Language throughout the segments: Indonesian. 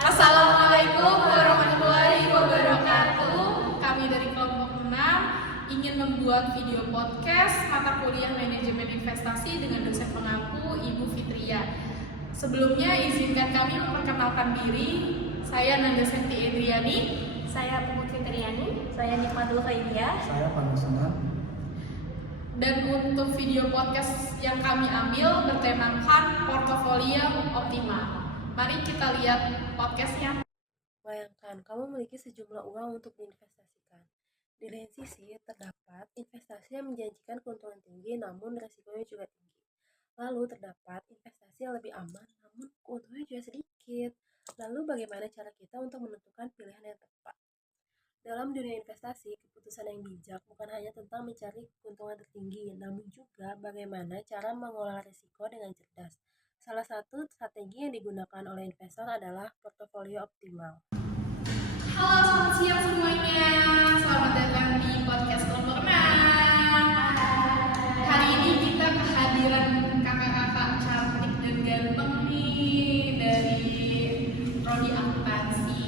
Assalamualaikum warahmatullahi wabarakatuh. Kami dari kelompok 6 ingin membuat video podcast mata kuliah manajemen investasi dengan dosen pengampu Ibu Fitria. Sebelumnya izinkan kami memperkenalkan diri. Saya Nanda Senti Edriani. Saya Puput Fitriani. Saya Nikmatul Khairia. Saya Panusena. Dan untuk video podcast yang kami ambil bertemakan portofolio optimal. Mari kita lihat podcastnya. Bayangkan, kamu memiliki sejumlah uang untuk diinvestasikan. Di lain sisi, terdapat investasi yang menjanjikan keuntungan tinggi namun resikonya juga tinggi. Lalu terdapat investasi yang lebih aman namun keuntungannya juga sedikit. Lalu bagaimana cara kita untuk menentukan pilihan yang tepat? Dalam dunia investasi, keputusan yang bijak bukan hanya tentang mencari keuntungan tertinggi, namun juga bagaimana cara mengelola risiko dengan cerdas. Salah satu strategi yang digunakan oleh investor adalah portofolio optimal. Halo, selamat siang semuanya. Selamat datang di podcast kelompok 6. Hari ini kita kehadiran kakak-kakak cantik dan ganteng nih dari prodi akuntansi.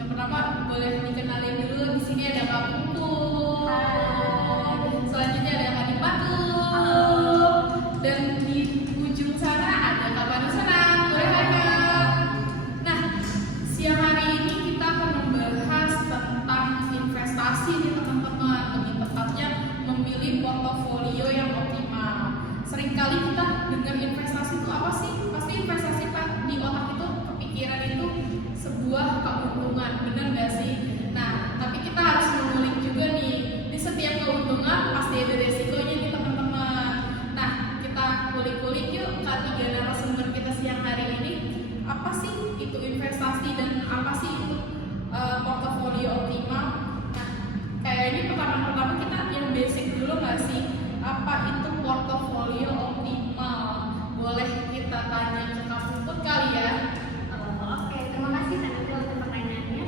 Yang pertama boleh dikenalin dulu. Di sini ada Kak Puput. Selanjutnya ada Kak Nikmatul. Dan di ujung sana ada Kak Panusena. Boleh Kak? Nah, siang hari ini kita akan membahas tentang investasi nih teman-teman. Lebih tepatnya memilih portofolio yang optimal. Seringkali kita dengar investasi itu apa sih? Pasti investasi Pak di otak itu kepikiran itu sebuah keuntungan, benar nggak sih? Nah, tapi kita harus mengulik juga nih. Di setiap keuntungan pasti ada resikonya nih teman-teman. Nah, kita kulik-kulik yuk ketiga narasumber kita siang hari ini. Apa sih itu investasi dan apa sih itu portofolio optimal? Nah, kayak ini pertama-tama kita yang basic dulu nggak sih? Apa itu portofolio optimal? Boleh kita tanya ke Kak Puput kali ya? Oke, terima kasih Sananda untuk pertanyaannya.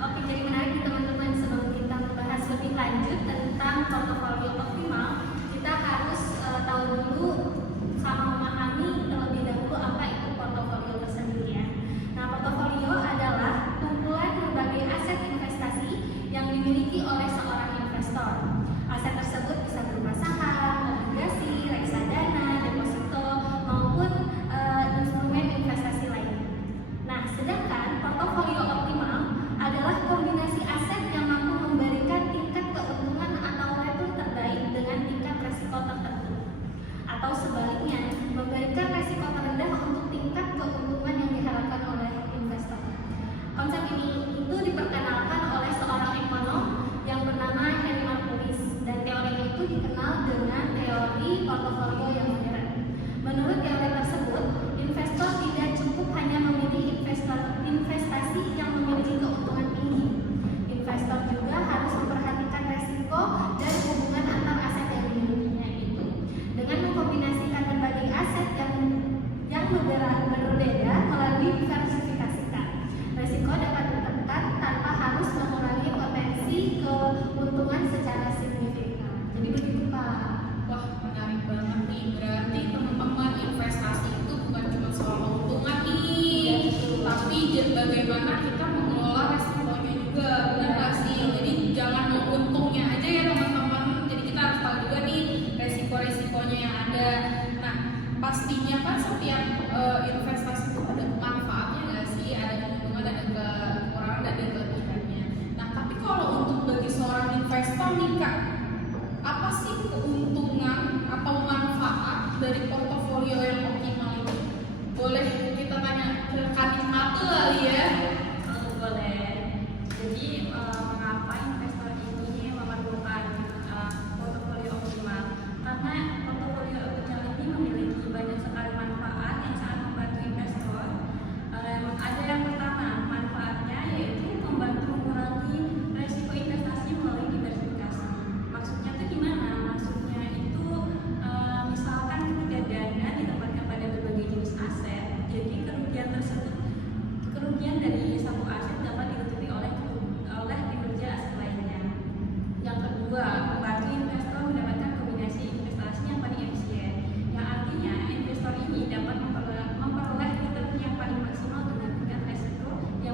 Oke, jadi menarik nih teman-teman, sebelum kita membahas lebih lanjut tentang portofolio optimal, kita harus tahu dulu sama memahami terlebih dahulu apa itu portofolio tersendiri ya. Nah, portofolio adalah kumpulan berbagai aset investasi yang dimiliki oleh seorang investor. Aset tersebut bisa berupa saham, obligasi, reksadana, deposito, maupun instrumen investasi lainnya. Nah, sedangkan portofolio optimal adalah kombinasi aset yang mampu memberikan tingkat keuntungan atau return terbaik dengan tingkat resiko tertentu. Atau sebaliknya, memberikan resiko terendah untuk tingkat keuntungan yang diharapkan oleh investor. Konsep ini itu diperkenalkan oleh seorang ekonom yang bernama Henry Markowitz, dan teori itu dikenal dengan teori portofolio yang modern. Menurut teori tersebut, investor tidak cukup hanya memilih investasi yang memiliki keuntungan tinggi. Investor juga harus memperhatikan resiko dan hubungan antar aset yang dimilikinya itu. Dengan mengkombinasikan berbagai aset yang berbeda melalui diversifikasikan, resiko dapat ditekan tanpa harus mengurangi potensi keuntungan secara signifikan. Jadi begitu Pak. Wah, menarik banget nih. Berarti teman-teman, investasi itu bukan cuma soal keuntungan nih, tapi bagaimana kita mengelola resikonya juga, benar nggak sih? Jadi jangan mau untungnya aja ya teman-teman. Jadi kita harus tahu juga nih resiko-resikonya yang ada. Nah, pastinya kan setiap investasi itu ada manfaatnya nggak sih? Ada keuntungan, ada kekurangan, dan ada kelebihannya. Nah, tapi kalau untuk bagi seorang investor nih Kak, apa sih keuntungan atau manfaat dari portofolio yang optimal itu? Boleh kita tanya ke Kak Nikmatul kali ya? Boleh. Jadi mengapa investor ini memerlukan portofolio optimal? Karena portofolio optimal ini memiliki banyak sekali manfaat yang sangat membantu investor. Ada yang pertama, manfaatnya yaitu membantu mengurangi resiko investasi melalui diversifikasi. Maksudnya itu gimana? Maksudnya itu misalkan ketika dana ditempatkan pada berbagai jenis aset, jadi kerugian dari satu aset dapat ditutupi oleh kinerja aset lainnya. Yang kedua, membantu investor mendapatkan kombinasi investasi yang paling efisien, yang artinya investor ini dapat memperoleh return yang paling maksimal dengan tingkat resiko yang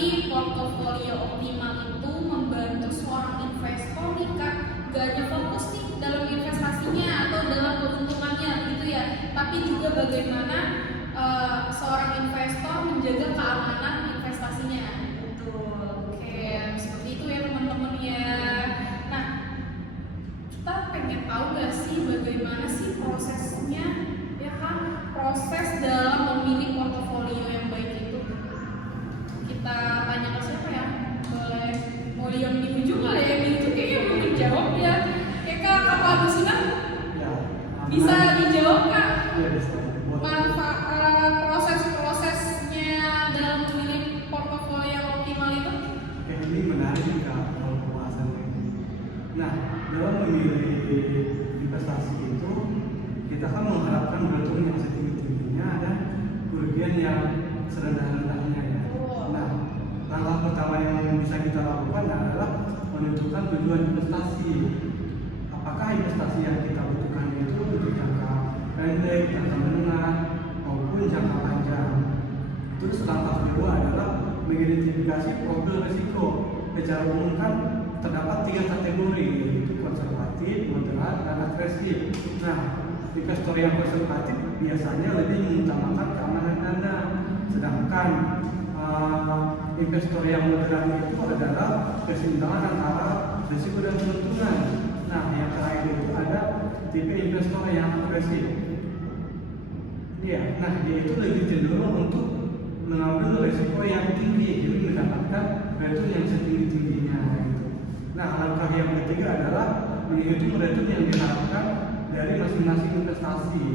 berarti portofolio optimal itu membantu seorang investor nih Kak, gak hanya fokus nih dalam investasinya atau dalam keuntungannya gitu ya, tapi juga bagaimana seorang investor menjaga keamanan investasinya. Betul. Oke, seperti itu ya teman-teman ya. Nah, kita pengen tahu nggak sih bagaimana sih prosesnya, ya kan? Proses dalam memilih portofolio yang baik itu. Kita tanya ke siapa ya? Boleh, mau yang di ujung kali ya? Yang di ujung kayaknya belum menjawab ya. Kakak Agusinan Ya, bisa dijawab Kak? ya, bisa. Manfaat proses-prosesnya dalam memilih portofolio yang optimal itu? Oke, ini menarik nih Kak, kalau pembahasannya. Nah, dalam memilih investasi itu, kita kan mengharapkan return yang setinggi-tingginya dan kerugian yang serendah-rendahnya ya. Nah, langkah pertama yang bisa kita lakukan adalah menentukan tujuan investasi. Apakah investasi yang kita butuhkan itu untuk jangka pendek, jangka menengah, maupun jangka panjang. Terus langkah kedua adalah mengidentifikasi profil risiko. Secara umum kan terdapat 3 kategori, yaitu konservatif, moderat, dan agresif. Nah, investor yang konservatif biasanya lebih mengutamakan keamanan dana, sedangkan investor yang moderat itu adalah keseimbangan antara risiko dan keuntungan. Nah, yang terakhir itu ada tipe investor yang agresif. Ya, nah dia itu lebih cenderung untuk mengambil risiko yang tinggi, jadi mendapatkan return yang setinggi-tingginya. Gitu. Nah, langkah yang ketiga adalah menghitung return yang diharapkan dari masing-masing investasi.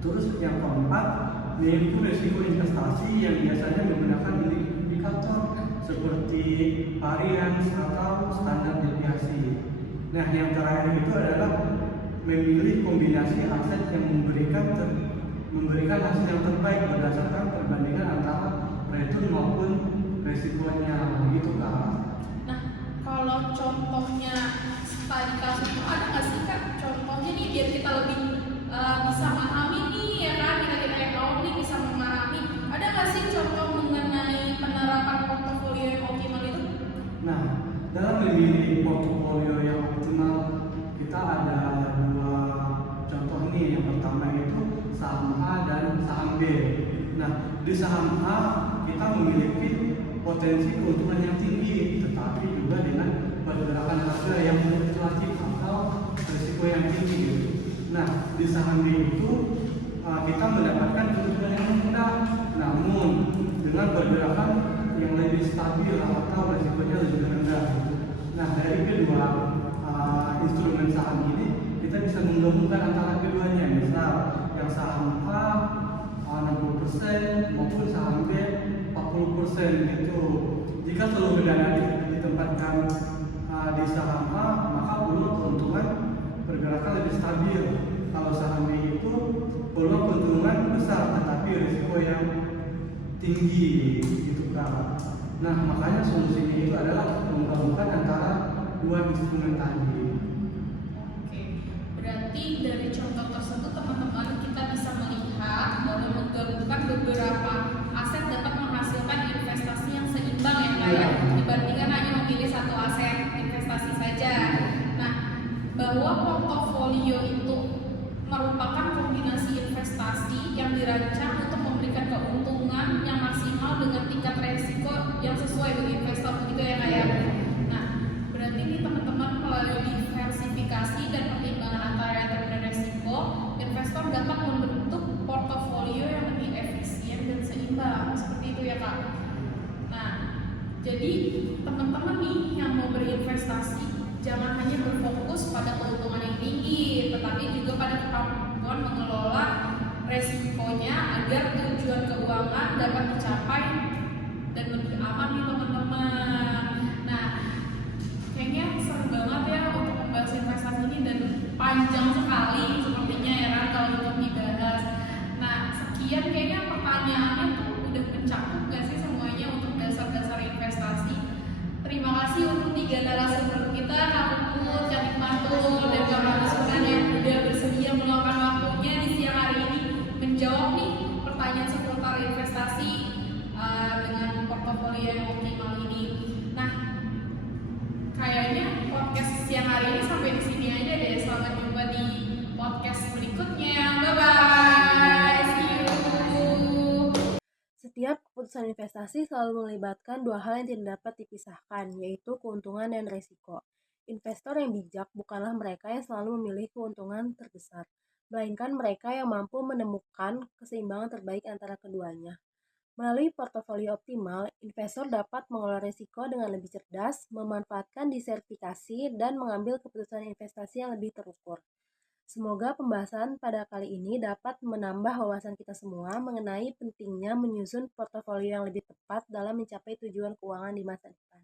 Terus yang keempat, menghitung risiko investasi yang biasanya menggunakan indikator seperti varians atau standar deviasi. Nah, yang terakhir itu adalah memilih kombinasi aset yang memberikan hasil yang terbaik berdasarkan perbandingan antara return maupun resikonya, gitu Kak. Nah, kalau contohnya tadi kasus itu ada nggak sih Kak? Contohnya nih biar kita lebih bisa memahami nih ya kan, kita yang awam nih bisa memahami. Ada nggak sih contoh mengenai penerapan portofolio yang optimal itu? Nah, dalam memilih portofolio yang optimal, kita ada 2 contoh nih. Yang pertama itu saham A dan saham B. Nah, di saham A kita memiliki potensi keuntungan yang tinggi, tetapi juga dengan pergerakan harga yang fluktuatif atau risiko yang tinggi. Gitu. Nah, di saham B itu kita mendapatkan keuntungan yang rendah, namun dengan pergerakan yang lebih stabil atau risikonya lebih rendah. Nah, dari kedua instrumen saham ini kita bisa menggabungkan antara keduanya. Misal yang saham A 60% maupun saham B 40% gitu. Jika seluruh dana ditempatkan di saham A, maka peluang keuntungan pergerakan lebih stabil. Kalau saham B itu peluang keuntungan besar tetapi risiko yang tinggi gitu Kak. Nah, makanya solusinya itu adalah menggabungkan antara 2 instrumen tadi. Oke, berarti dari contoh tersebut teman-teman kita bisa melihat bahwa menggabungkan beberapa aset dapat menghasilkan investasi yang seimbang ya Kak ya, dibandingkan hanya memilih satu aset investasi saja. Nah, bahwa portofolio itu merupakan kombinasi investasi yang dirancang untuk memberikan keuntungan yang maksimal dengan tingkat resiko yang sesuai bagi investor begitu ya Kak ya. Nah, berarti ini teman-teman melalui diversifikasi dan pertimbangan antara return dan resiko, investor dapat membentuk portofolio yang lebih efisien dan seimbang seperti itu ya Kak. Nah, jadi teman-teman nih yang mau berinvestasi jangan hanya berfokus pada keuntungan yang tinggi, tetapi juga pada kemampuan mengelola resikonya agar tujuan keuangan dapat dicapai dan lebih aman nih teman-teman. Nah, kayaknya seru banget ya untuk membahas investasi ini dan panjang sekali sepertinya ya kan kalau untuk dibahas. Nah, sekian kayaknya pertanyaannya tuh udah mencakup gak sih semuanya untuk dasar-dasar investasi. Terima kasih untuk 3 narasumber kita, Kak Puput, Kak Hikmatul, dan Kak Agusinan yang udah bersedia meluangkan waktunya di siang hari ini menjawab nih pertanyaan seputar investasi dengan portofolio yang keputusan investasi selalu melibatkan dua hal yang tidak dapat dipisahkan, yaitu keuntungan dan risiko. Investor yang bijak bukanlah mereka yang selalu memilih keuntungan terbesar, melainkan mereka yang mampu menemukan keseimbangan terbaik antara keduanya. Melalui portofolio optimal, investor dapat mengelola risiko dengan lebih cerdas, memanfaatkan diversifikasi, dan mengambil keputusan investasi yang lebih terukur. Semoga pembahasan pada kali ini dapat menambah wawasan kita semua mengenai pentingnya menyusun portofolio yang lebih tepat dalam mencapai tujuan keuangan di masa depan.